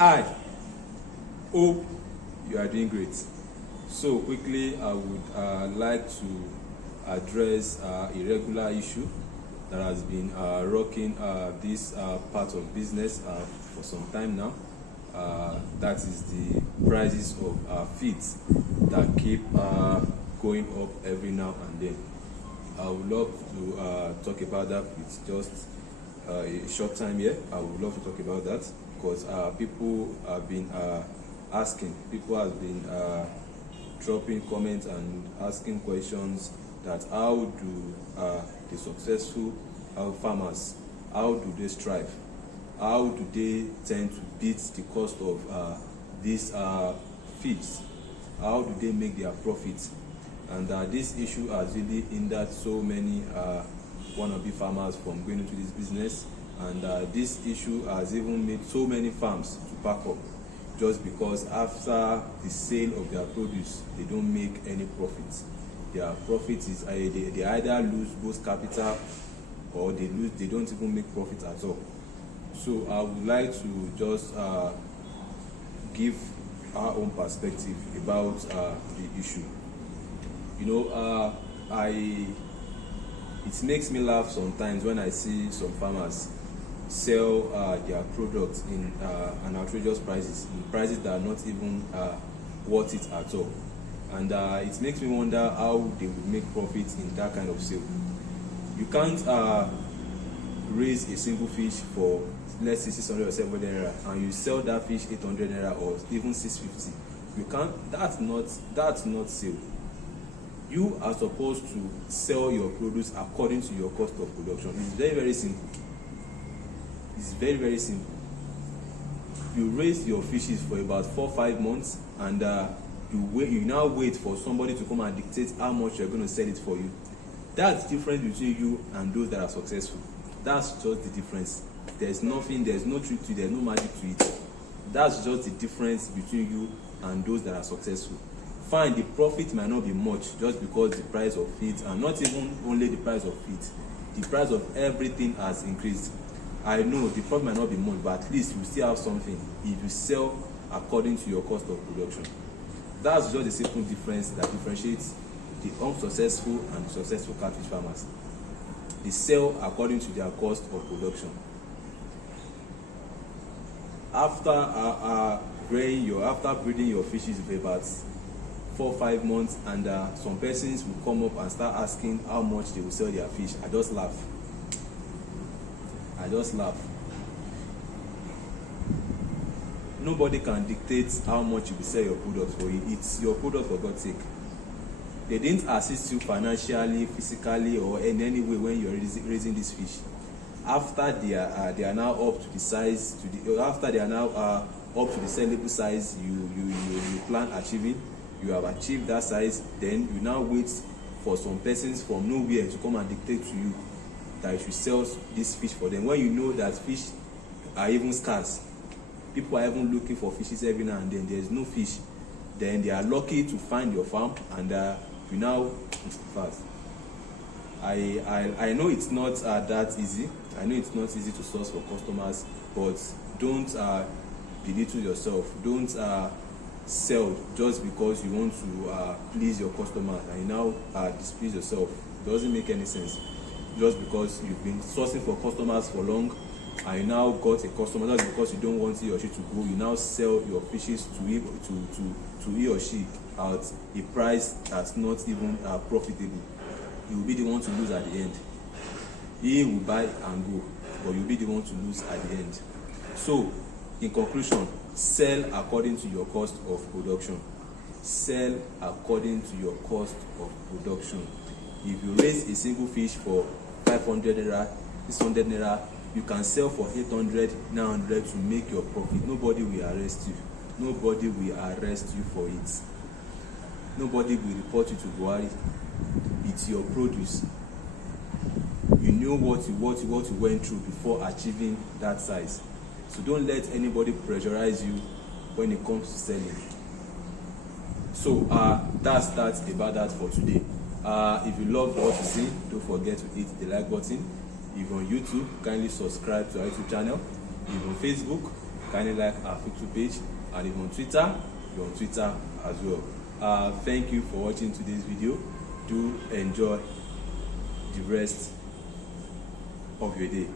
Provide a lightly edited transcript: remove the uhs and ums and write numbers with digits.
I hope you are doing great. So quickly, I would like to address a regular issue that has been rocking this part of business for some time now. That is the prices of feeds that keep going up every now and then. I would love to talk about that with just a short time here. I would love to talk about that because people have been asking, people have been dropping comments and asking questions that how do the successful farmers, how do they strive? How do they tend to beat the cost of these feeds? How do they make their profits? And this issue has really hindered so many wannabe farmers from going into this business. And this issue has even made so many farms to pack up just because after the sale of their produce, they don't make any profits. Their profit is they either lose both capital or they don't even make profit at all. So I would like to just give our own perspective about the issue. You know, it makes me laugh sometimes when I see some farmers sell their products in an outrageous prices, in prices that are not even worth it at all. And it makes me wonder how they would make profits in that kind of sale. You can't raise a single fish for, let's say, 600 or 700 naira, and you sell that fish 800 naira or even 650. You can't. That's not sale. You are supposed to sell your produce according to your cost of production. It's very, very simple. It's very, very simple. You raise your fishes for about 4-5 months, and you now wait for somebody to come and dictate how much you're going to sell it for you. That's the difference between you and those that are successful. That's just the difference. There's nothing, there's no trick to it, there's no magic to it. That's just the difference between you and those that are successful. Fine, the profit might not be much just because the price of feed, and not even only the price of feed, the price of everything has increased. I know the profit might not be much, but at least you still have something if you sell according to your cost of production. That's just the simple difference that differentiates the unsuccessful and the successful catfish farmers. They sell according to their cost of production. After breeding your fishes for about 4-5 months, and some persons will come up and start asking how much they will sell their fish. I just laugh. Nobody can dictate how much you will sell your product for. It's your product, for God's sake. They didn't assist you financially, physically, or in any way when you're raising this fish. After they are now up to the size, after they are now up to the sellable size you plan achieving, you have achieved that size, then you now wait for some persons from nowhere to come and dictate to you that you should sell this fish for them. When you know that fish are even scarce, people are even looking for fishes every now and then. There's no fish. Then they are lucky to find your farm, and you now fast. I know it's not that easy. I know it's not easy to source for customers, but don't belittle yourself. Don't sell just because you want to please your customers and you now displease yourself. It doesn't make any sense. Just because you've been sourcing for customers for long and you now got a customer, just because you don't want he or she to go, you now sell your fishes to he or she at a price that's not even profitable. You will be the one to lose at the end. He will buy and go, but you'll be the one to lose at the end. So, in conclusion, sell according to your cost of production. Sell according to your cost of production. If you raise a single fish for 500 naira, 600 naira, you can sell for 800, 900 to make your profit. Nobody will arrest you. Nobody will arrest you for it. Nobody will report you to 𝗵𝗿𝗽. It's your produce. You know what you went through before achieving that size. So don't let anybody pressurize you when it comes to selling. So that's about that for today. If you love what you see, don't forget to hit the like button. If you're on YouTube, kindly subscribe to our YouTube channel. If you're on Facebook, kindly like our Facebook page, and if on Twitter, we're on Twitter as well. Thank you for watching today's video. Do enjoy the rest of your day.